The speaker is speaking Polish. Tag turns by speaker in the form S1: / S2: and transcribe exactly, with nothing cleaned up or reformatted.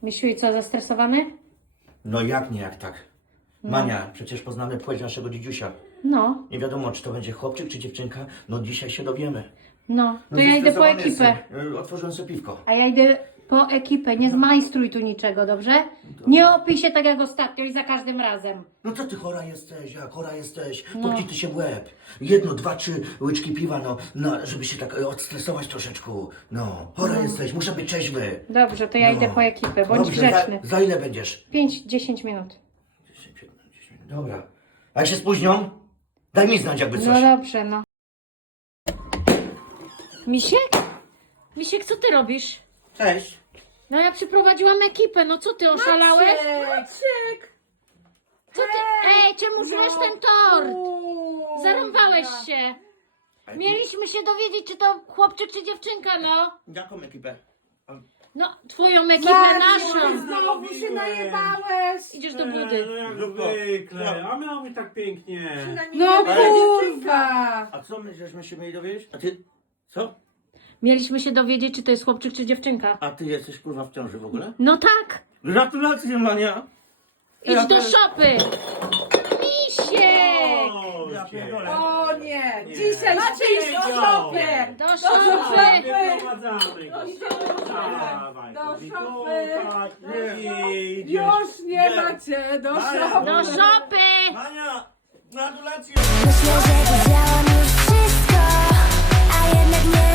S1: Misiu, i co, zestresowany?
S2: No jak nie, jak tak? Mania, przecież poznamy płeć naszego dzidziusia.
S1: No,
S2: Nie wiadomo, czy to będzie chłopczyk, czy dziewczynka. No dzisiaj się dowiemy.
S1: no. To
S2: No,
S1: ja idę po
S2: zestresowany
S1: ekipę.
S2: jestem. Y, Otworzyłem sobie piwko.
S1: A ja idę po ekipę, nie zmajstruj tu niczego, dobrze? Nie opij się tak jak ostatnio i za każdym razem.
S2: No co ty chora jesteś, jak chora jesteś?
S1: No.
S2: Popnij ty się w łeb. Jedno, dwa, trzy łyczki piwa, no, no żeby się tak e, odstresować troszeczkę. No, chora jesteś, muszę być trzeźwy.
S1: Dobrze, to ja
S2: No.
S1: idę po ekipę, bądź
S2: Dobrze,
S1: grzeczny.
S2: Za, za ile będziesz?
S1: pięć dziesięć minut.
S2: dziesięć, piętnaście, dziesięć. Dobra. A jak się spóźnią? Daj mi znać jakby coś.
S1: No dobrze, no. Misiek? Misiek, co ty robisz?
S2: Cześć.
S1: No ja przyprowadziłam ekipę, no co ty, oszalałeś?
S3: Maciek!
S1: Co ty? Ej, czemu żresz ten tort? Zarąbałeś się. Mieliśmy się dowiedzieć, czy to chłopczyk, czy dziewczynka, no.
S2: Jaką ekipę?
S1: No, twoją ekipę, naszą.
S3: Znowu się najebałeś!
S1: Idziesz do
S4: No
S1: budy.
S4: jak
S2: Zupko.
S4: zwykle, a miało być tak pięknie.
S3: No
S2: Ale-
S3: kurwa!
S2: A co my żeśmy się mieli dowiedzieć? A ty? Co?
S1: Mieliśmy się dowiedzieć, czy to jest chłopczyk, czy dziewczynka.
S2: A ty jesteś kurwa w ciąży w ogóle?
S1: No tak.
S2: Gratulacje, Mania.
S1: Idź do szopy. Misiek!
S4: O,
S2: Ja
S4: cię.
S2: pierdolę.
S3: O nie!
S4: Nie.
S3: Dzisiaj
S4: Maciej,
S3: iść do
S4: no.
S3: szopy!
S1: Do
S3: Do
S1: szopy.
S3: szopy!
S4: Wyprowadzamy go. Dawaj,
S3: Do
S4: to
S3: szopy.
S4: Witułka, nie idziesz.
S3: Już nie
S2: Nie.
S3: macie! Do
S2: Ale-
S3: szopy!
S1: Do szopy.
S2: Mania, gratulacje.
S5: Myślę, że wiedziałam już wszystko, a jednak nie